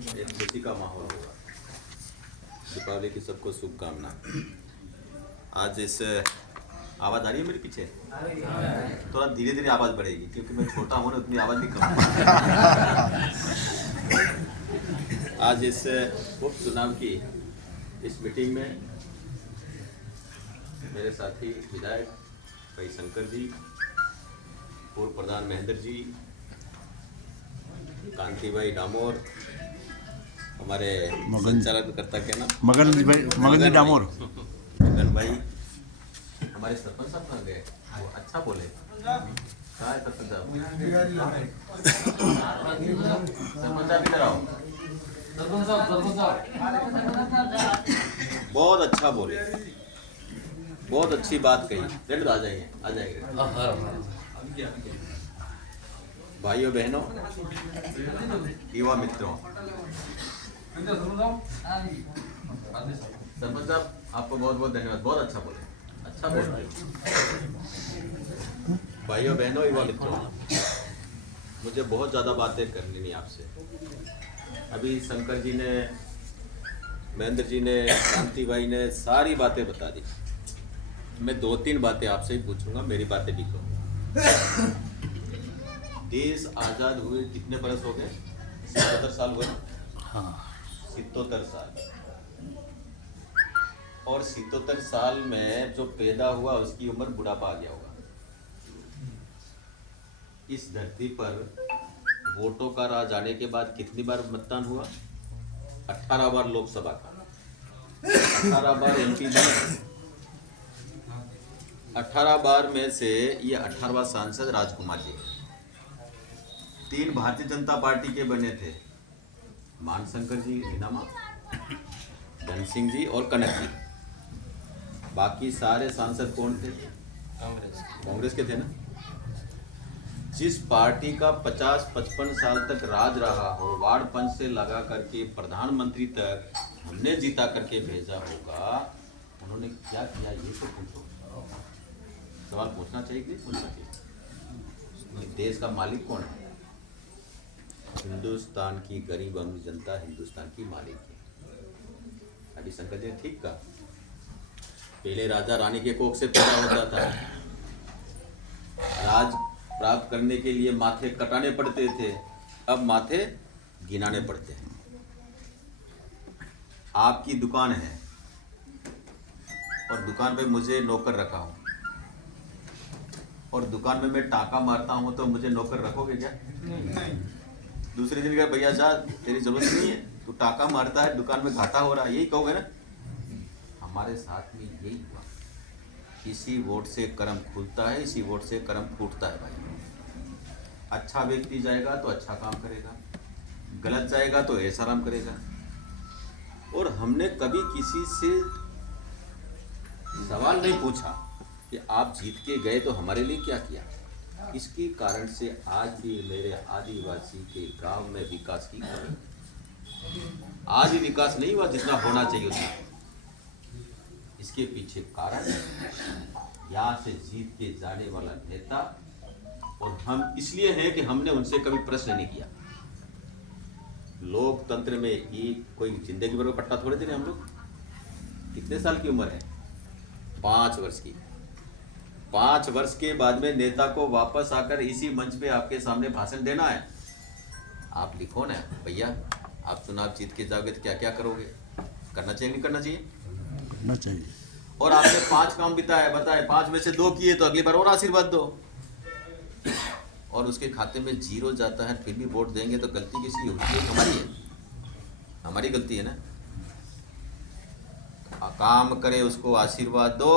एक खुशी का माहौल होगा। दीपावली की सबको शुभकामना। आज इस आवाज़ आ रही है मेरे पीछे? थोड़ा धीरे धीरे आवाज़ बढ़ेगी क्योंकि मैं छोटा हूँ ना, उतनी आवाज़ भी कम है। आज इस उपचुनाव की इस मीटिंग में मेरे साथी विधायक भाई शंकर जी, पूर्व प्रधान महेंद्र जी, कांति भाई डामोर, हमारे संचालककर्ता क्या नाम, मगन जी डामोर, मगन भाई, हमारे सरपंच साहब कहाँ गए? वो अच्छा बोले। कहाँ है सरपंच साहब? सरपंच साहब इधर आओ। सरपंच साहब बहुत अच्छा बोले, बहुत अच्छी बात कही। रेड आ जाइए, आ जाएंगे। भाइयों बहनों, युवा मित्रों, सरपंच साहब आपको बहुत बहुत धन्यवाद, बहुत अच्छा बोले, अच्छा बोलते हो। भाइयों बहनों, युवा मित्रों, मुझे बहुत ज़्यादा बातें करनी नहीं आपसे। अभी शंकर जी ने, महेंद्र जी ने, कांति भाई ने सारी बातें बता दी। मैं दो तीन बातें आपसे ही पूछूंगा, मेरी बातें भी करूँगा। देश आज़ाद हुए कितने बरस हो गए? 77 साल हुए। हाँ, 77 साल। और 77 साल में जो पैदा हुआ उसकी उम्र बुढ़ापा आ गया होगा। इस धरती पर वोटों का राज आने के बाद कितनी बार मतदान हुआ? 18 बार लोकसभा का, 18 बार एमपी बने। 18 बार में से ये 18वां सांसद राजकुमार जी, 3 भारतीय जनता पार्टी के बने थे, मानशंकर जी नीनामा, धन सिंह जी और कनक जी। बाकी सारे सांसद कौन थे? कांग्रेस के थे ना। जिस पार्टी का 50-55 साल तक राज रहा हो, वार्ड पंच से लगा करके प्रधानमंत्री तक हमने जीता करके भेजा होगा, उन्होंने क्या किया ये तो पूछो। सवाल पूछना चाहिए कि पूछना चाहिए? देश का मालिक कौन है? हिंदुस्तान की गरीब अमीर जनता हिंदुस्तान की मालिक है। अभी शंकर जी ठीक कहा, पहले राजा रानी के कोख से पैदा होता था। राज प्राप्त करने के लिए माथे कटाने पड़ते थे, अब माथे गिनाने पड़ते हैं। आपकी दुकान है और दुकान पे मुझे नौकर रखा हूं, और दुकान में मैं टाका मारता हूं तो मुझे नौकर रखोगे क्या? नहीं। दूसरे दिन का भैया जा, तेरी जरूरत नहीं है, तू टाका मारता है, दुकान में घाटा हो रहा है, यही कहोगे ना? हमारे साथ में यही हुआ। इसी वोट से कर्म खुलता है, इसी वोट से कर्म फूटता है भाई। अच्छा व्यक्ति जाएगा तो अच्छा काम करेगा, गलत जाएगा तो ऐसाराम करेगा। और हमने कभी किसी से सवाल नहीं पूछा कि आप जीत के गए तो हमारे लिए क्या किया। इसके कारण से आज भी मेरे आदिवासी के गांव में विकास की कमी, आज भी विकास नहीं हुआ जितना होना चाहिए उतना। इसके पीछे कारण यहाँ से जीत के जाने वाला नेता, और हम इसलिए हैं कि हमने उनसे कभी प्रश्न नहीं किया। लोकतंत्र में ये कोई जिंदगी भर का पट्टा थोड़े दे रहे हम लोग। कितने साल की उम्र है? 5 वर्ष की। 5 वर्ष के बाद में नेता को वापस आकर इसी मंच पे आपके सामने भाषण देना है। आप लिखो ना भैया, आप चुनाव जीत के जाओगे तो क्या क्या करोगे, करना चाहिए नहीं करना चाहिए? करना चाहिए। और आपने 5 काम बताए 5 में से 2 किए तो अगली बार और आशीर्वाद दो। और उसके खाते में 0 जाता है फिर भी वोट देंगे तो गलती किसी होती है? हमारी है, हमारी गलती है ना। काम करे उसको आशीर्वाद दो,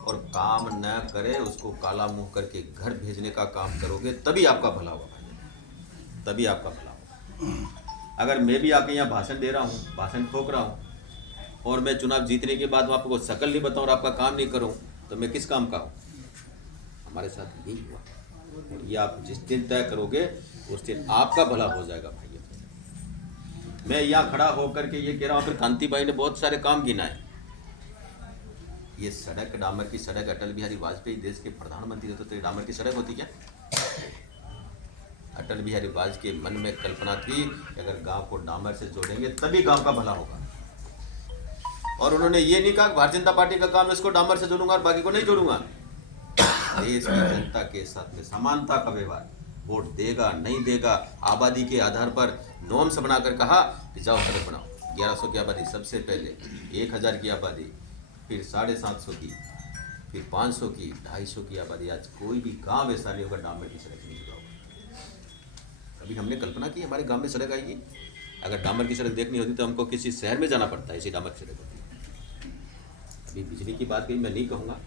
और काम न करे उसको काला मुंह करके घर भेजने का काम करोगे तभी आपका भला होगा भाई, तभी आपका भला होगा। अगर मैं भी आके यहाँ भाषण दे रहा हूँ, भाषण ठोक रहा हूँ, और मैं चुनाव जीतने के बाद आपको शकल नहीं बताऊँ और आपका काम नहीं करूँ, तो मैं किस काम का हूँ? हमारे साथ यही हुआ। ये आप जिस दिन तय करोगे उस दिन आपका भला हो जाएगा भाई। मैं यहाँ खड़ा होकर के ये कह रहा हूँ, फिर कांति भाई ने बहुत सारे काम गिनाए। ये सड़क, डामर की सड़क, अटल बिहारी वाजपेयी देश के प्रधानमंत्री होते तो डामर की सड़क होती क्या? अटल बिहारी वाजपेयी के मन में कल्पना थी कि अगर गांव को डामर से जोड़ेंगे तभी गांव का भला होगा। और उन्होंने ये नहीं कहा भारतीय जनता पार्टी का काम है इसको डामर से जोड़ूंगा और बाकी को नहीं जोड़ूंगा। देश की जनता के साथ में समानता का व्यवहार, वोट देगा नहीं देगा आबादी के आधार पर नॉर्म्स बनाकर कहा कि जाओ सड़क बनाओ। 1100 की आबादी सबसे पहले, 1000 की आबादी, फिर 750 की, फिर 500 की, 250 की आबादी। आज कोई भी गांव ऐसा नहीं होगा डामर की सड़क नहीं जुड़ा होगा। कभी हमने कल्पना की हमारे गांव में सड़क आएगी? अगर डामर की सड़क देखनी होती तो हमको किसी शहर में जाना पड़ता है, ऐसी डामर की सड़क होती है। अभी बिजली की बात कही, मैं नहीं कहूँगा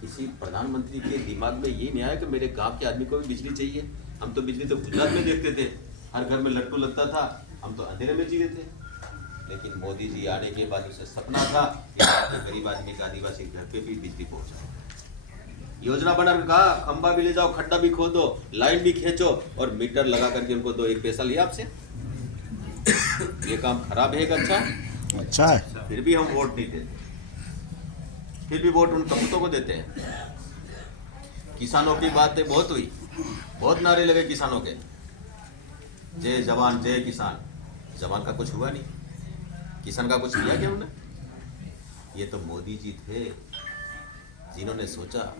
किसी प्रधानमंत्री के दिमाग में ये नहीं आया कि मेरे गांव के आदमी को भी बिजली चाहिए। हम तो बिजली तो गुजरात में देखते थे, हर घर में लट्टू लगता था, हम तो अंधेरे में जी रहे थे। लेकिन मोदी जी आने के बाद उसे सपना था कि आपके गरीब आदमी के आदिवासी घर पे भी बिजली पहुंचाओ। योजना बनाकर कहा खंबा भी ले जाओ, खड्डा भी खोदो, लाइन भी खींचो और मीटर लगा करके उनको दो, 1 पैसा लिया आपसे। ये काम खराब है कि अच्छा है? फिर भी हम वोट नहीं देते, फिर भी वोट उन कपूतों को देते हैं। किसानों की बातें बहुत हुई, बहुत नारे लगे किसानों के, जय जवान जय किसान। जवान का कुछ हुआ नहीं, किसान का कुछ किया क्या उन्होंने? ये तो मोदी जी थे जिन्होंने सोचा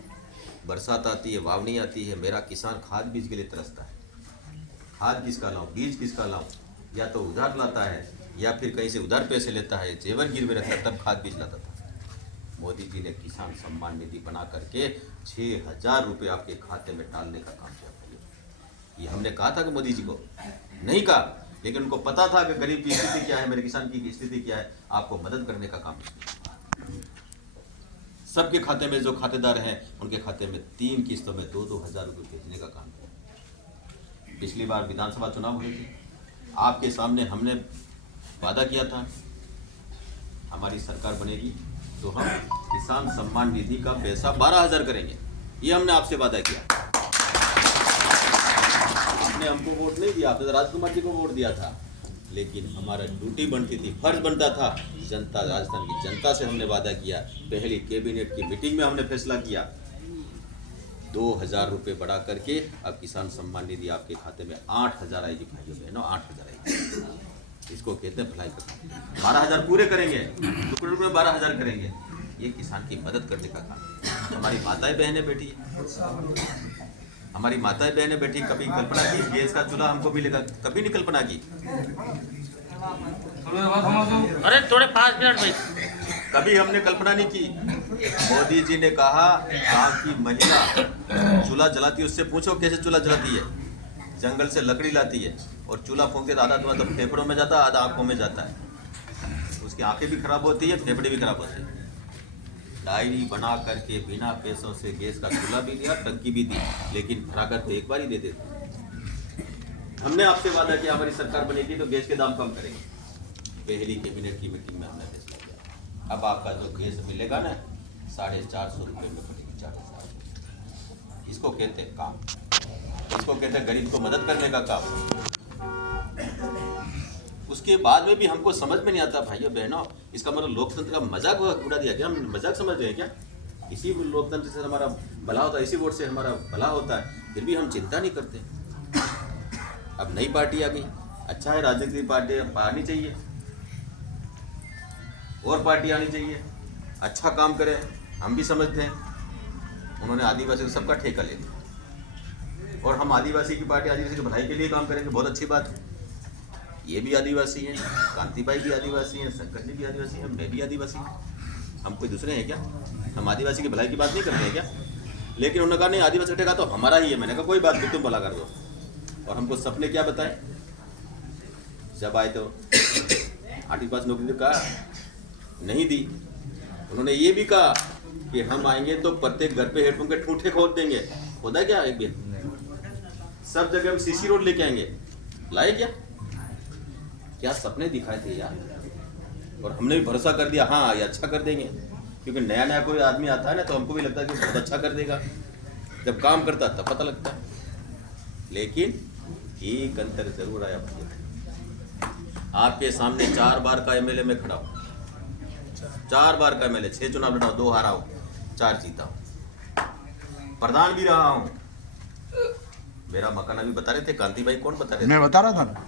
बरसात आती है, वावनी आती है, मेरा किसान खाद बीज के लिए तरसता है, खाद किसका लाऊं, बीज किसका लाऊं? या तो उधार लाता है या फिर कहीं से उधार पैसे लेता है, जेवर गिरवे रखता है, तब खाद बीज लाता था। मोदी जी ने किसान सम्मान निधि बना करके 6000 रुपये आपके खाते में डालने का काम किया। ये हमने कहा था कि मोदी जी को नहीं कहा, लेकिन उनको पता था कि गरीब की स्थिति क्या है, मेरे किसान की स्थिति क्या है, आपको मदद करने का काम इसने। सबके खाते में जो खातेदार हैं उनके खाते में 3 किस्तों में 2-2 हज़ार रुपये भेजने का काम किया। पिछली बार विधानसभा चुनाव हुए थे, आपके सामने हमने वादा किया था हमारी सरकार बनेगी तो हम किसान सम्मान निधि का पैसा 12,000 करेंगे। ये हमने आपसे वादा किया। आपने हमको वोट नहीं दिया, आपने तो राजकुमार जी को वोट दिया था, लेकिन हमारा ड्यूटी बनती थी, फर्ज बनता था, जनता, राजस्थान की जनता से हमने वादा किया। पहली कैबिनेट की मीटिंग में हमने फैसला किया 2000 रुपये बढ़ा करके अब किसान सम्मान निधि आपके खाते में 8000 आएगी। भाइयों बहनों 8000 आएगी। इसको कहते हैं भलाई का काम। 12,000 पूरे करेंगे, टुकड़े में 12,000 करेंगे। ये किसान की मदद करने का काम। हमारी माताएं बहनें बैठी, हमारी माताएं बहनें बैठी, कभी कल्पना की गैस का चूल्हा हमको मिलेगा? कभी नहीं कल्पना की। अरे थोड़े 5 मिनट भाई। कभी हमने कल्पना नहीं की। मोदी जी ने कहा गांव की महिला चूल्हा जलाती है, उससे पूछो कैसे चूल्हा जलाती है। जंगल से लकड़ी लाती है और चूल्हा फूंकते तो आधा धुआं तो फेफड़ों में जाता है, आधा आंखों में जाता है। उसकी आंखें भी खराब होती है, फेफड़े भी खराब होते हैं। डायरी बना करके बिना पैसों से गैस का चूल्हा भी दिया, टंकी भी दी, लेकिन भरा कर तो एक बार ही दे देते। हमने आपसे वादा किया हमारी सरकार बनेगी तो गैस के दाम कम करेंगे। पहली कैबिनेट की मीटिंग में हमने फैसला किया अब आपका जो गैस मिलेगा ना 450 रुपये में पड़ेगी, 450। इसको कहते हैं काम, इसको कहते हैं गरीब को मदद करने का काम। उसके बाद में भी हमको समझ में नहीं आता भाइयों बहनों, इसका मतलब लोकतंत्र का मजाक उड़ा दिया क्या? हम मजाक समझ रहे हैं क्या? इसी लोकतंत्र से हमारा भला होता है, इसी वोट से हमारा भला होता है, फिर भी हम चिंता नहीं करते। अब नई पार्टी आ गई, अच्छा है, राजनीतिक पार्टी आनी चाहिए, और पार्टी आनी चाहिए, अच्छा काम करे, हम भी समझते हैं। उन्होंने आदिवासी को सबका ठेका ले लिया और हम आदिवासी की पार्टी आदिवासी की भलाई के लिए काम करेंगे, बहुत अच्छी बात है। ये भी आदिवासी हैं, कांति भाई भी आदिवासी हैं, शंकर जी भी आदिवासी हैं, मैं भी आदिवासी हूँ। हम कोई दूसरे हैं क्या? हम आदिवासी की भलाई की बात नहीं करते हैं क्या? लेकिन उन्होंने कहा नहीं आदिवासी ठेका तो हमारा ही है। मैंने कहा कोई बात नहीं, तुम भला कर दो। और हमको सपने क्या बताए? जब आए तो 8 पास नौकरी कहा नहीं दी। उन्होंने ये भी कहा कि हम आएंगे तो प्रत्येक घर पे हेडपंप के ठूठे खोद देंगे। खोदा क्या एक भी? सब जगह हम सीसी रोड लेके आएंगे। लाए क्या? क्या सपने दिखाए थे यार। और हमने भी भरोसा कर दिया, हाँ ये अच्छा कर देंगे, क्योंकि नया नया कोई आदमी आता है ना तो हमको भी लगता है कि बहुत अच्छा कर देगा। जब काम करता तब पता लगता है। लेकिन एक अंतर जरूर आया भाई, आपके सामने 4 बार का एमएलए में खड़ा हूँ, 4 बार का एमएलए, 6 चुनाव लड़ा हूँ, 2 हारा हूँ, 4 जीता हूँ, प्रधान भी रहा हूँ। मेरा मकान अभी बता रहे थे कांति भाई, कौन बता रहे थे? मैं बता रहा था ना।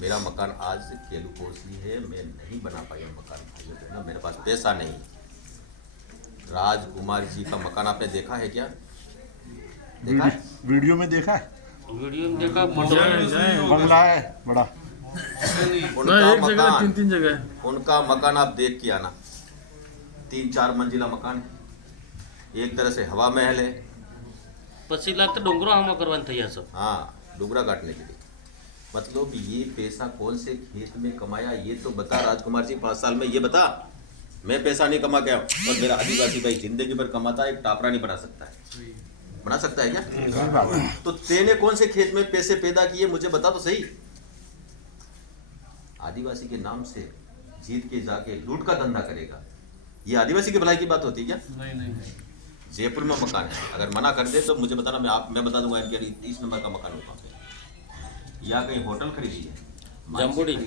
मेरा मकान आज केलू कोसली है, मैं नहीं बना पाया मकान भाइयों बहनों, मेरे पास पैसा नहीं। राजकुमार जी का मकान आपने देखा है क्या? देखा है? वीडियो में देखा है, वीडियो में देखा, फोटो में बंगला है बड़ा। उनका एक जगह मकान, 3 जगह है। उनका मकान आप देख के आना, 3-4 मंजिला मकान है, एक तरह से हवा महल है। 25 लाख तो डोंगरो हम करवाने थे यहाँ सब। हाँ, डुगरा काटने के लिए। मतलब ये पैसा कौन से खेत में कमाया ये तो बता राजकुमार जी, 5 साल में ये बता। मैं पैसा नहीं कमा के आया और मेरा आदिवासी भाई जिंदगी भर कमाता है, एक टापरा नहीं बना सकता है। बना सकता है क्या? सही बात है। तो तेने कौन से खेत में पैसे पैदा किए मुझे बता तो सही। आदिवासी के नाम से जीत के जाके लूट का धंधा करेगा, ये आदिवासी की भलाई की बात होती है क्या? नहीं जयपुर में मकान है, अगर मना कर दे तो मुझे बताना, मैं बता दूंगा इनके 30 नंबर का मकान होगा या कहीं होटल खरीदी है,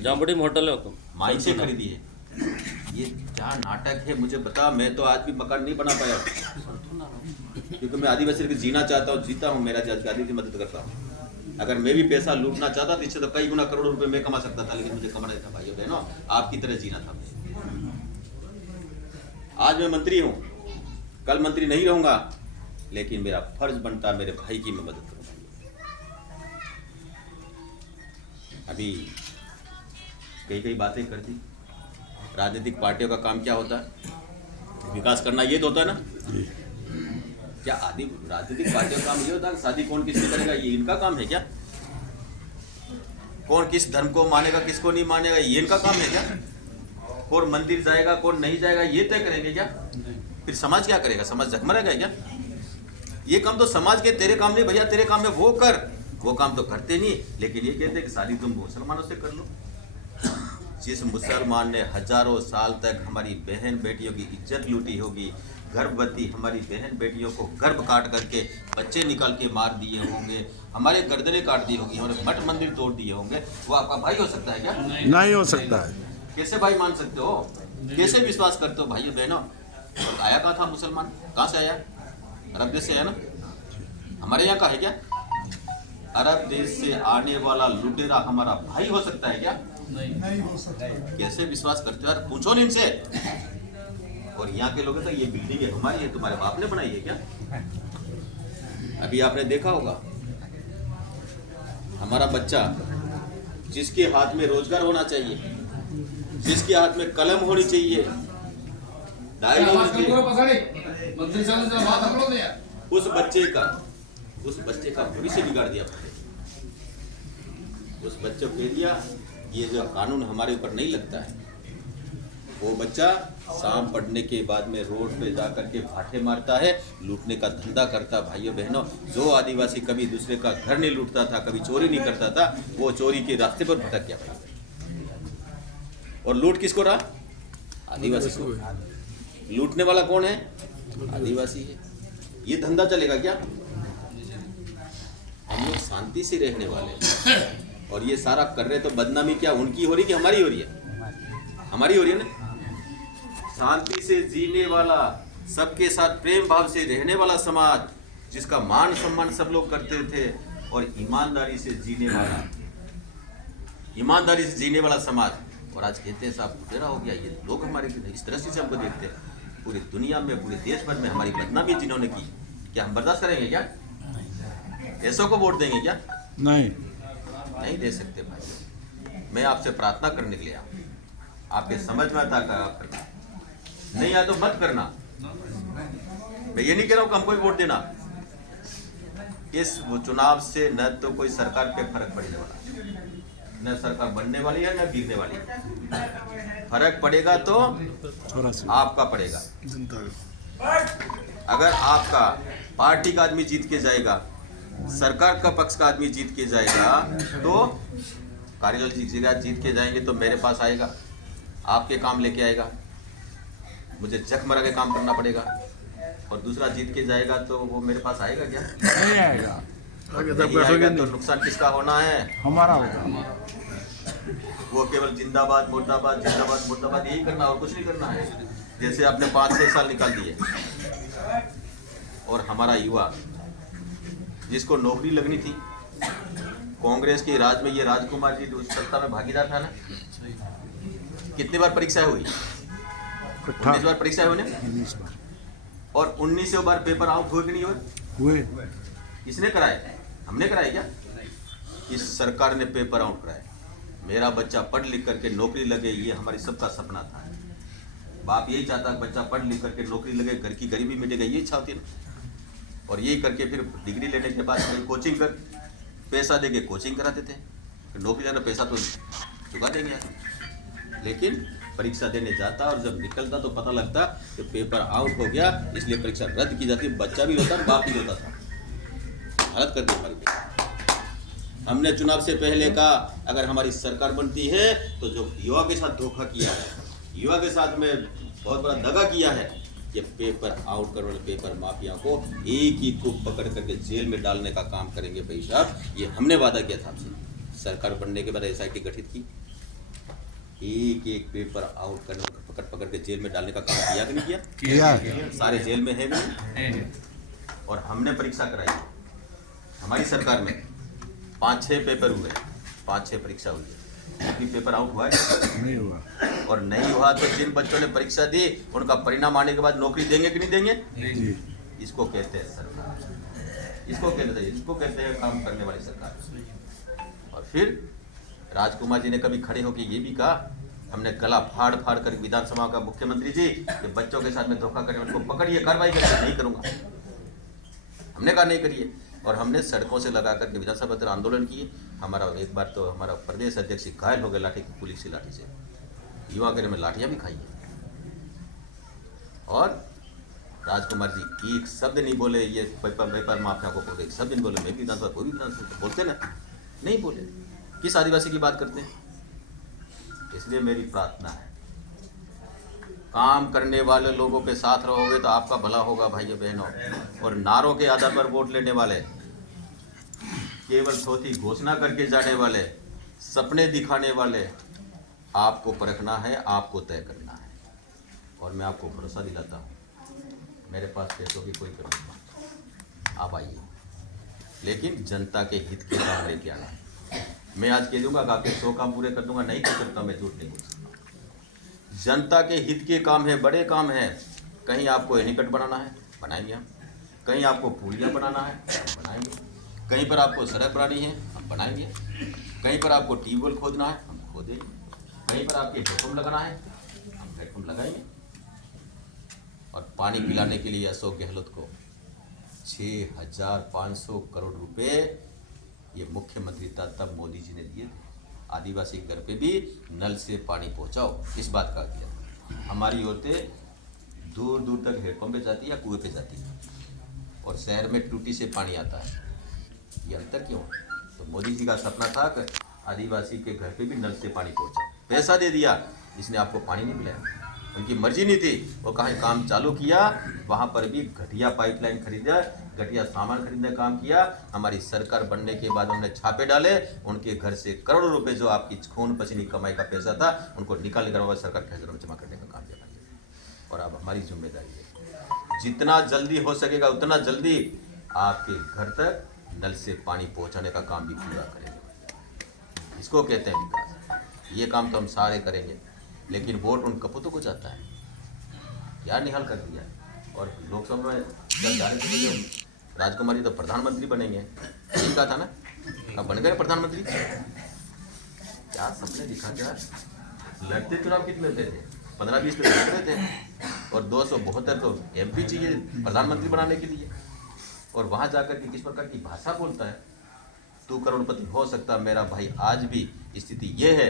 जाम्बुड़ी में होटल है हुकुम। माई से खरीदी है। ये क्या नाटक है मुझे बता। मैं तो आज भी मकान नहीं बना पाया क्योंकि मैं आदिवासी के जीना चाहता हूँ, जीता हूँ, मेरा आदिवासी की मदद करता हूँ। अगर मैं भी पैसा लूटना चाहता तो इससे तो कई गुना करोड़ों रुपए मैं कमा सकता था, लेकिन मुझे कमाना था भाइयों बहनों, आपकी तरह जीना था। आज मैं मंत्री हूँ, कल मंत्री नहीं रहूंगा, लेकिन मेरा फर्ज बनता है मेरे भाई की मैं मदद करूँ। अभी कई बातें कर दी। राजनीतिक पार्टियों का काम क्या होता है? विकास करना, ये तो होता है ना। क्या आदि राजनीतिक पार्टियों का काम ये होता है कि शादी कौन किससे करेगा ये इनका काम है क्या? कौन किस धर्म को मानेगा किसको नहीं मानेगा ये इनका काम है क्या? कौन मंदिर जाएगा कौन नहीं जाएगा ये तय करेंगे क्या? फिर समाज क्या करेगा? समाज झकमरेगा क्या? ये काम तो समाज के, तेरे काम नहीं भैया, तेरे काम है वो कर। वो काम तो करते नहीं, लेकिन ये कहते हैं कि शादी तुम मुसलमानों से कर लो। जिस मुसलमान ने हजारों साल तक हमारी बहन बेटियों की इज्जत लूटी होगी, गर्भवती हमारी बहन बेटियों को गर्भ काट करके बच्चे निकाल के मार दिए होंगे, हमारे गर्दनें काट दी होगी, हमारे मठ मंदिर तोड़ दिए होंगे, वो आपका भाई हो सकता है क्या? नहीं हो सकता है। कैसे भाई मान सकते हो? कैसे विश्वास करते हो भाइयों बहनों? और आया कहाँ था मुसलमान? कहाँ से आया? अरब देश से आया ना? हमारे यहाँ का है क्या? अरब देश से आने वाला लुटेरा हमारा भाई हो सकता है क्या? नहीं हो सकता। कैसे विश्वास करते हो यार? पूछो नहीं इनसे। और यहाँ के लोग तो ये बिल्डिंग है हमारी है, तुम्हारे बाप ने बनाई है क्या? अभी आपने देखा होगा, हमारा बच्चा जिसके हाथ में रोजगार होना चाहिए, जिसके हाथ में कलम होनी चाहिए, डायरी होनी चाहिए, उस बच्चे का भविष्य बिगाड़ दिया। उस बच्चे को कह दिया ये जो कानून हमारे ऊपर नहीं लगता है। वो बच्चा शाम पढ़ने के बाद में रोड पे जा करके भाटे मारता है, लूटने का धंधा करता। भाइयों बहनों, जो आदिवासी कभी दूसरे का घर नहीं लूटता था, कभी चोरी नहीं करता था, वो चोरी के रास्ते पर भटक गया भाई। और लूट किसको रहा? आदिवासी को। लूटने वाला कौन है? आदिवासी है। ये धंधा चलेगा क्या? हम लोग शांति से रहने वाले हैं और ये सारा कर रहे, तो बदनामी क्या उनकी हो रही कि हमारी हो रही है? हमारी हो रही है ना। शांति से जीने वाला, सबके साथ प्रेम भाव से रहने वाला समाज, जिसका मान सम्मान सब लोग करते थे, और ईमानदारी से जीने वाला समाज। और आज कहते हैं साहब लुटेरा हो गया, ये लोग हमारे इस तरह से हमको देखते हैं। पूरी दुनिया में, पूरे देश भर में हमारी बदनामी जिन्होंने की, क्या हम बर्दाश्त करेंगे क्या? ऐसों को वोट देंगे क्या? नहीं दे सकते भाई। मैं आपसे प्रार्थना करने के लिए आया, आपके समझ में आता करना, नहीं आया तो मत करना। मैं ये नहीं कह रहा हूँ कि हमको भी वोट देना। इस चुनाव से न तो कोई सरकार पे फर्क पड़ने वाला, न सरकार बनने वाली है न गिरने वाली है। फर्क पड़ेगा तो आपका पड़ेगा। अगर आपका पार्टी का आदमी जीत के जाएगा, सरकार का पक्ष का आदमी जीत के जाएगा, तो कार्यालय जीत के जाएंगे तो मेरे पास आएगा, आपके काम लेके आएगा, मुझे चकमरा के काम करना पड़ेगा। और दूसरा जीत के जाएगा तो वो मेरे पास आएगा क्या? नहीं आएगा। नहीं आएगा तो नुकसान किसका होना है? हमारा होगा। वो केवल जिंदाबाद मुर्दाबाद जिंदाबाद मुर्दाबाद यही करना, और कुछ नहीं करना है। जैसे आपने 5-6 साल निकाल दिए और हमारा युवा जिसको नौकरी लगनी थी, कांग्रेस के राज में ये राजकुमार जी उस सत्ता में भागीदार था ना। कितनी बार परीक्षा हुई? 19 बार परीक्षा हुई ना। 19 बार और 19 बार पेपर आउट हुए कि नहीं हुए? हुए। किसने कराए? हमने कराए क्या? इस सरकार ने पेपर आउट कराए। मेरा बच्चा पढ़ लिख करके नौकरी लगे, ये हमारी सबका सपना था। बाप यही चाहता कि बच्चा पढ़ लिख करके नौकरी लगे, घर की गरीबी मिटेगा, ये इच्छा होती है ना। और यही करके फिर डिग्री लेने के बाद फिर कोचिंग कर, पैसा देके कोचिंग कराते थे। नौकरी लेना पैसा तो चुका देंगे, लेकिन परीक्षा देने जाता और जब निकलता तो पता लगता कि पेपर आउट हो गया, इसलिए परीक्षा रद्द की जाती। बच्चा भी होता, बाप भी होता था। हालत कर दी हमारी। हमने चुनाव से पहले कहा अगर हमारी सरकार बनती है तो जो युवा के साथ धोखा किया है, युवा के साथ में बहुत बड़ा दगा किया है, ये पेपर आउट करने वाले पेपर माफिया को एक एक को पकड़ करके जेल में डालने का काम करेंगे भाई साहब। ये हमने वादा किया था आपसे। सरकार बनने के बाद SIT गठित की, एक एक पेपर आउट करने को पकड़ पकड़ के जेल में डालने का काम किया कि नहीं किया? सारे जेल में है भी नहीं। और हमने परीक्षा कराई हमारी सरकार में। 5-6 पेपर हुए, 5-6 परीक्षा हुई है, अभी पेपर आउट हुआ है? नहीं हुआ। और नहीं हुआ तो जिन बच्चों ने परीक्षा दी उनका परिणाम आने के बाद नौकरी देंगे कि नहीं देंगे? जी। इसको कहते हैं सरकार, इसको कहते हैं काम करने वाली सरकार। और फिर राजकुमार जी ने कभी खड़े होकर ये भी कहा, हमने गला फाड़ फाड़ कर विधानसभा का मुख्यमंत्री जी कि बच्चों के साथ में धोखा करने वाले को पकड़िए, कार्रवाई करिए। नहीं करूंगा, हमने कहा नहीं करिए। और हमने सड़कों से लगा करके विधानसभा तक आंदोलन किए। हमारा एक बार तो हमारा प्रदेश अध्यक्ष घायल हो गए लाठी की, पुलिस की लाठी से। युवा के में लाठियां भी खाई है। और राजकुमार जी एक शब्द नहीं बोले, ये पेपर माफिया को बोले, एक शब्द नहीं बोले। मैं भी विधानसभा, कोई भी विधानसभा बोलते ना, नहीं बोले। किस आदिवासी की बात करते हैं? इसलिए मेरी प्रार्थना है, काम करने वाले लोगों के साथ रहोगे तो आपका भला होगा भाइयों बहनों। और नारों के आधार पर वोट लेने वाले, केवल थोथी घोषणा करके जाने वाले, सपने दिखाने वाले, आपको परखना है, आपको तय करना है। और मैं आपको भरोसा दिलाता हूँ, मेरे पास पैसों की कोई कमी नहीं, आप आइए, लेकिन जनता के हित के काम लेके आना है। मैं आज कह दूंगा कि आपके 100 काम पूरे कर दूंगा, नहीं कर सकता, मैं झूठ नहीं बोल सकता। जनता के हित के काम है, बड़े काम है। कहीं आपको एनीकट बनाना है, बनाएंगे हम। कहीं आपको पुलियाँ बनाना है, हम बनाएंगे। कहीं पर आपको सड़क बनानी है, हम बनाएंगे। कहीं पर आपको ट्यूबवेल खोदना है, हम खोदेंगे। कहीं पर आपके हेडपम्प लगाना है, हम हेडपम्प लगाएंगे। और पानी पिलाने के लिए अशोक गहलोत को 6,500 करोड़ रुपए ये मुख्यमंत्री था तब मोदी जी ने दिए थे। आदिवासी घर पे भी नल से पानी पहुंचाओ, इस बात का किया। हमारी औरतें दूर दूर तक हेडपम्प पे जाती है या कुएं पे जाती है, और शहर में टूटी से पानी आता है। ये अंतर क्यों? तो मोदी जी का सपना था कि आदिवासी के घर पे भी नल से पानी पहुंचाओ। पैसा दे दिया, इसने आपको पानी नहीं मिला। उनकी मर्जी नहीं थी, वो कहाँ काम चालू किया, वहाँ पर भी घटिया पाइपलाइन खरीदा, घटिया सामान खरीदने का काम किया। हमारी सरकार बनने के बाद हमने छापे डाले, उनके घर से करोड़ों रुपए जो आपकी खून पसीने कमाई का पैसा था, उनको निकाल कर सरकार के खजाने में जमा करने का काम किया। और अब हमारी जिम्मेदारी है, जितना जल्दी हो सकेगा उतना जल्दी आपके घर तक नल से पानी पहुँचाने का काम भी पूरा करेंगे। इसको कहते हैं विकास। ये काम तो हम सारे करेंगे, लेकिन वोट उन कपूतों को जाता है। यार निहाल कर दिया। और लोकसभा में जब जा रहे थे राजकुमार जी तो प्रधानमंत्री बनेंगे, यही कहा था ना, अब बन गए प्रधानमंत्री। क्या सपने दिखा क्या? लड़ते चुनाव कितने होते थे? 15-20 पे लड़ रहे थे, और 272 तो MP चाहिए प्रधानमंत्री बनाने के लिए। और वहाँ जाकर के किस प्रकार की भाषा बोलता है, तू करोड़पति हो सकता मेरा भाई। आज भी स्थिति ये है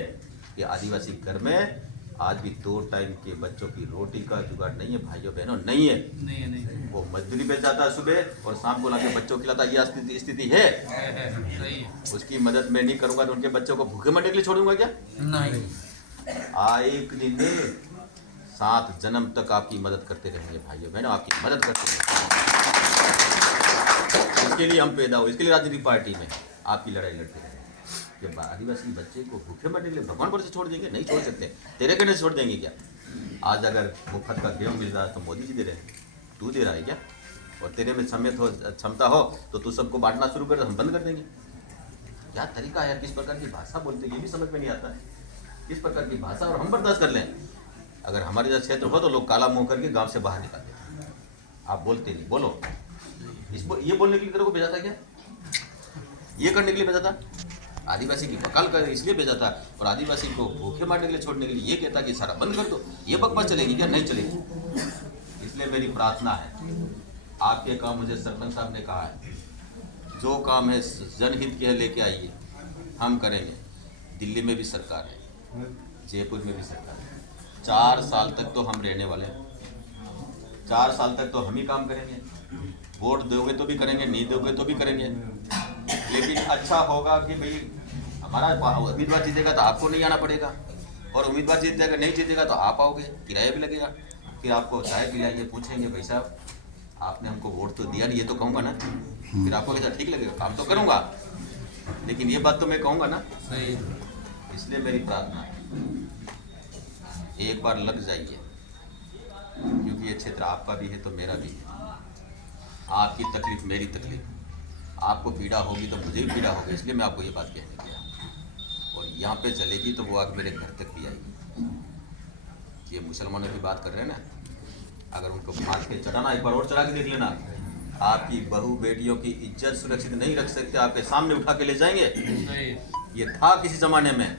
कि आदिवासी घर में आज भी 2 टाइम के बच्चों की रोटी का जुगाड़ नहीं है भाइयों बहनों, नहीं है। नहीं। वो मजदूरी पे जाता है सुबह और शाम को लाके बच्चों को खिलाता है। यह स्थिति है। सही है। उसकी मदद मैं नहीं करूंगा तो उनके बच्चों को भूखे मरने के लिए छोड़ूंगा क्या? नहीं। एक दिन 7 जन्म तक आपकी मदद करते रहेंगे भाइयों बहनों, आपकी मदद करते रहेंगे। इसके लिए हम पैदा हुए, इसके लिए राजनीतिक पार्टी में आपकी लड़ाई लड़ते रहेंगे। जब आदिवासी बच्चे को भूखे मरने के लिए भगवान पर से छोड़ देंगे? नहीं छोड़ सकते। तेरे कहने से छोड़ देंगे क्या? आज अगर मुफ्त का गेहूँ मिल रहा है तो मोदी जी दे रहे हैं, तू दे रहा है क्या? और तेरे में समेत हो क्षमता हो तो तू सबको बांटना शुरू कर, हम बंद कर देंगे। क्या तरीका है, किस प्रकार की भाषा बोलते हैं ये भी समझ में नहीं आता है। किस प्रकार की भाषा, और हम बर्दाश्त कर लें। अगर हमारे जैसा क्षेत्र हो तो लोग काला मुंह करके गांव से बाहर निकाल देते हैं। आप बोलते नहीं, बोलो। ये बोलने के लिए तेरे को भेजा था क्या? ये करने के लिए भेजा था? आदिवासी की बकाल कर इसलिए भेजा था, और आदिवासी को भूखे मारने के लिए, छोड़ने के लिए ये कहता कि सारा बंद कर दो। ये बकवास चलेगी क्या? नहीं चलेगी। इसलिए मेरी प्रार्थना है, आपके काम, मुझे सरपंच साहब ने कहा है, जो काम है जनहित के लेके आइए, हम करेंगे। दिल्ली में भी सरकार है, जयपुर में भी सरकार है। 4 साल तक तो हम रहने वाले हैं। 4 साल तक तो हम ही काम करेंगे। वोट दोगे तो भी करेंगे, नहीं दोगे तो भी करेंगे। लेकिन अच्छा होगा कि भाई हमारा उम्मीदवार जीतेगा तो आपको नहीं आना पड़ेगा, और उम्मीदवार जीतेगा नहीं जीतेगा तो आप आओगे, किराया भी लगेगा। फिर आपको चाय पिलाएंगे, पूछेंगे भाई साहब आपने हमको वोट तो दिया नहीं, ये तो कहूँगा ना। फिर आपको कैसा ठीक लगेगा? काम तो करूँगा, लेकिन ये बात तो मैं कहूँगा ना। सही। इसलिए मेरी प्रार्थना है, एक बार लग जाइए, क्योंकि ये क्षेत्र आपका भी है तो मेरा भी है। आपकी तकलीफ मेरी तकलीफ, आपको पीड़ा होगी तो मुझे भी पीड़ा होगी। इसलिए मैं आपको ये बात कहने गया। और यहाँ पे चलेगी तो वो आगे मेरे घर तक भी आएगी। ये मुसलमानों की बात कर रहे हैं ना, अगर उनको मार के चढ़ाना, एक बार और चढ़ा के देख लेना। आपकी बहू बेटियों की इज्जत सुरक्षित नहीं रख सकते, आपके सामने उठा के ले जाएंगे। ये था किसी ज़माने में।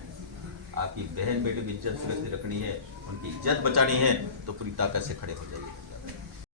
आपकी बहन बेटों की इज्जत सुरक्षित रखनी है, उनकी इज्जत बचानी है तो पूरी ताकत से खड़े हो जाइए।